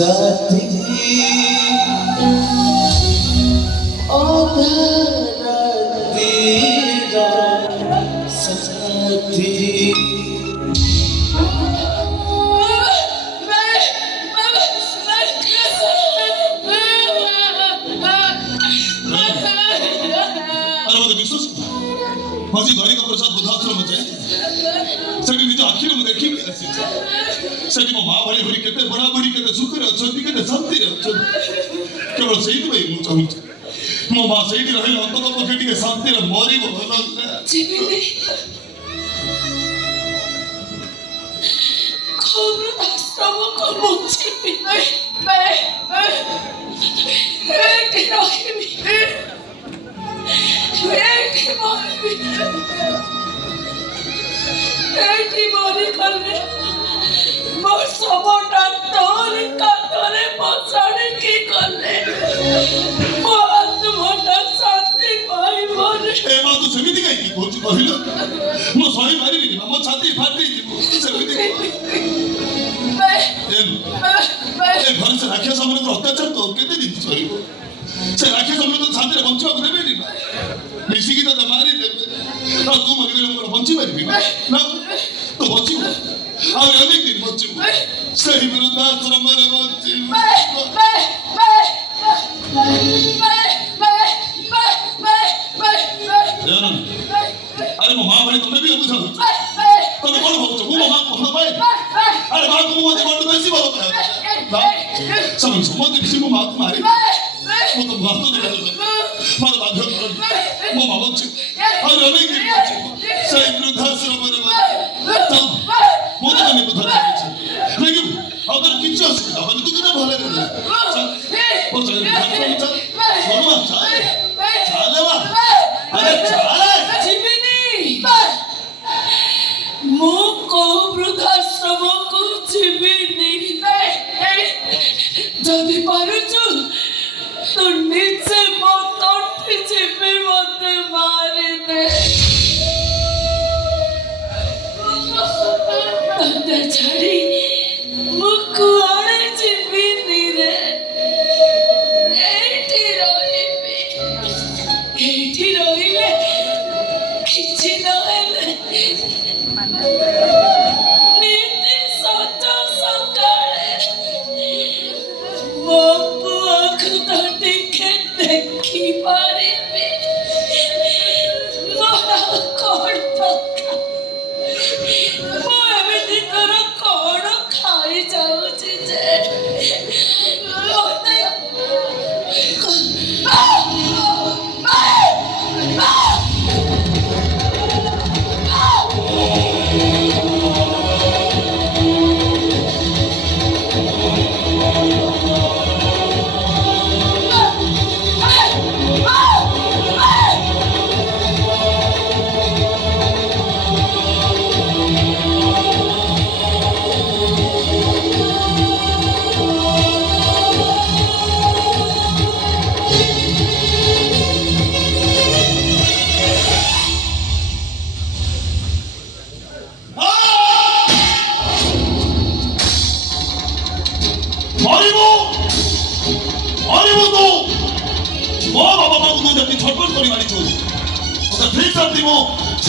साथी तेरा साथी माझी गाडी का प्रसाद बुधाश्रम जाए सभी निज आखिर में देखी सभी मो माँ भाई भरी कहते बड़ा भरी कहते सुखरे अछंती कहते शांति अछंती केवल सही भाई मु चाहूँ मो माँ सही रहे अंत तो पकेटी के शांति रे मोरी वो भला जीविनी खबर आश्रम को मुझे भी मैं मारी करने मोर सबटा तोर कातरे पछाड़े की करने मोर आत्माटा शांति पाई मोर ए माँ तो समिति का ही कोच कहिलो मो सही मारी भी मो छाती फाटी समिति मैं ए घर से राखिया सामने को अत्याचार तो केते दिन सही से राखिया सामने तो छाती रे बंचवा को देबे नी मिसी की तो मारी देबे ना तू मरी गले मोर बंची मारी ना तो बंची और अनेक दिन बंची सही वृद्धाश्रम रे बंची अरे मो मां भाई तुमने भी बुझा तुम कौन भावछ मो मां को भाई अरे मां को मो कोन बेसी भाव समझ मत किसी को मां को मारी मो तो बात तो नहीं मां बाध्य मो भावछ और अनेक दिन सही वृद्धाश्रम रे बंची मो तो नहीं बुझा लेकिन अगर किछ असुविधा हो तो किना भले कर ओ चल सोनू चल चलवा अरे चल जीविनी मुको वृद्धाश्रम को जीविनी जदि पारुछु तो नीचे मत जीवी मत मारी दे तंदे छाड़ी मुको आड़े जीविनी रे एठी रहिले किछि नहेले नीति सच सकाळे मो पुआख तो टिके देखी पारिबी मोरा कोण पक्का मो एमिति तोर कोण खाई जाउछि जे मोते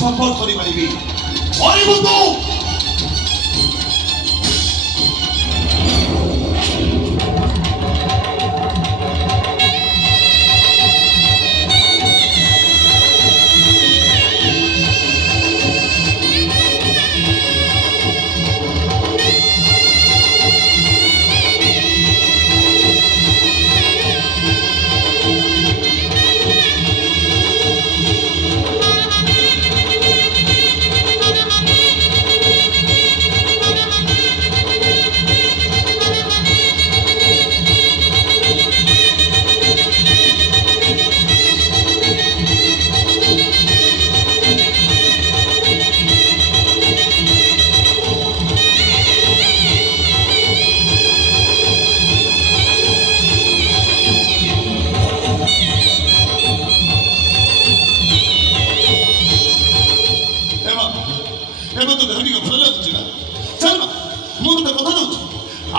छपट करी मारिबी मरिबो तो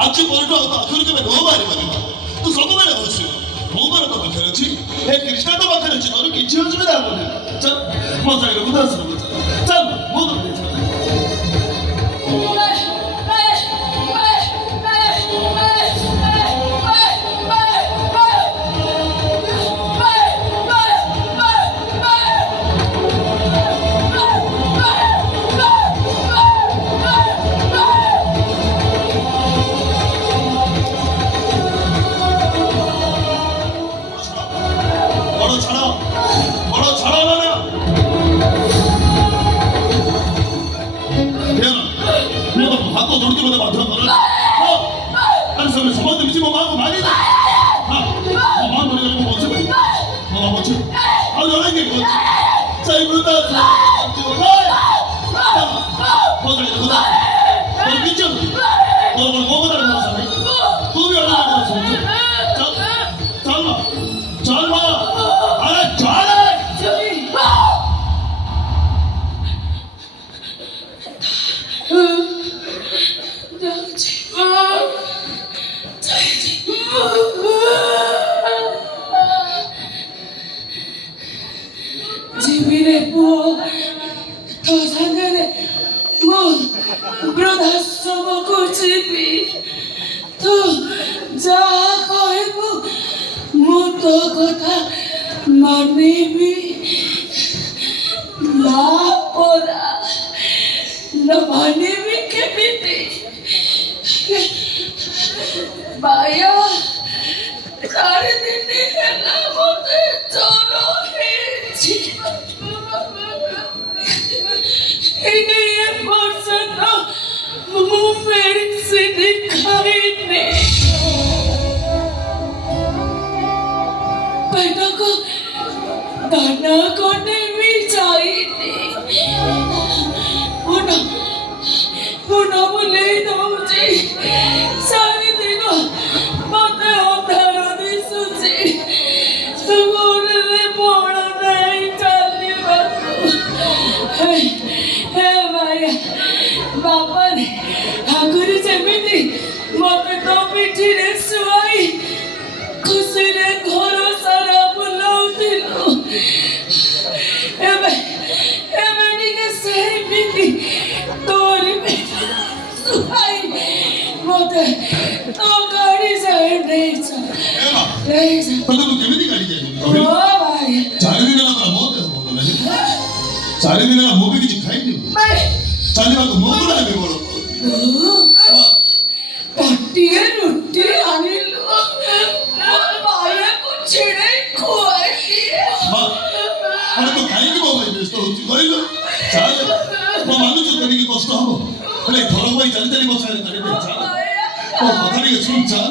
ଆଜି ପରଠୁ ଆଉ ତ ଆଖରୁ କେବେ ନ ବାହାରି ପାରିବା ତୁ ସବୁବେଳେ ବସିବୁ ମୋ ଘର ତ ପାଖରେ ଅଛି ହେ କ୍ରିଷ୍ଣା ତ ପାଖରେ ଅଛି ତୋର କିଛି ଅସୁବିଧା ହବନି ଚାଲ ମୋ ସାଙ୍ଗରେ ବୁଦ୍ଧାଶ୍ରମ ଚାଲ ମୁଁ ତ ବଡ଼ ଛାଡ଼ ନା ନା ମୁଁ ତ ହାତ ଯୋଡ଼ିକି ମୋତେ ବାଧ୍ୟ କର ଆରେ ସେମାନେ ସମସ୍ତେ ମିଶି ମୋ ମାଆକୁ ମାରିଲେ ମୋ ମା ମରିଗଲେ ମୁଁ ବଞ୍ଚି ପାରିବି ମୋ ମା ବଞ୍ଚି ଆଉ ଜଣେ କିଏ ବଞ୍ଚି ସେଇ ବୃଦ୍ଧା ତୋର କିଛି ତୋର କ'ଣ ମୋ କଥାରେ ଭରସା ନାହିଁ ତୁ ବି ଅନ୍ୟ କଥା ଶୁଣୁଛୁ ଚାଲ ଚାଲ ମା ଆରେ ଚାଲ জীবিরে পুଅ ତୋ ସାଙ୍ଗରେ ମୁଁ ବୃଦ୍ଧାଶ୍ରମକୁ ଯିବି ତୁ ଯାହା କହିବୁ ମୁଁ ତୋ କଥା ମାନିବି ମା ପରା ନ ମାନିବି କେମିତି ବାୟା 4 ଦିନ ହେଲା ମୋତେ ଜ୍ୱର ହେଇଛି ଏ ପର୍ଯ୍ୟନ୍ତ ମୁଁ ମେଡିସିନ ଖାଇନି ପେଟକୁ ଦାନା କଟେ ବି ଯାଇନି ମୁଣ୍ଡ ବୁଲେଇ ଦଉଛି ଚାରିଦିନ ମତେ ଅନ୍ଧାର ଦିଶୁଛି ଗୋଡ଼ରେ ବଳ ନାହିଁ ଚାଲିବାକୁ ହେ ମାୟା ବାପାରେ ଆଗରୁ ଯେମିତି ମତେ ତୋ ପିଠିରେ ଶୁଆଇ ଖୁସିରେ ଘର ସାରା ବୁଲାଉଥିଲୁ ଏବେ ଟିକେ ସେମିତି ତୋରି ଶୁଆଇ ମତେ ତୋ ଗାଡ଼ି ଯାଏ ନେଇଛ ତତେ ମୁଁ କେମିତି ଗାଡ଼ି ଯାଇଥିଲି 4 ଦିନ ହେଲା ମୋ ଦେହ ଭଲ ନାହିଁ 4 ଦିନ ହେଲା ମୁଁ ବି କିଛି ଖାଇନି ଚାଲିବାକୁ ମୋ ଗୁଡ଼ା ଏବେ ବଳ ଗୋଟିଏ ରୁଟି ଆଣିଲୁ ମାୟାକୁ ଛିଡ଼େଇ ଖୁଆଇଦିଏ ଆରେ ତୁ କାହିଁକି ମୋ ପାଇଁ ବ୍ୟସ୍ତ ହଉଛୁ କହିଲୁ ଚାଲ ମୁଁ ମାନୁଛୁ ତେଣିକି କଷ୍ଟ ହବ ହେଲେ ଥର ପାଇଁ ଚାଲି ମୋ ସାଙ୍ଗରେ ମୋ କଥା ଟିକେ ଶୁଣ ଚାଲ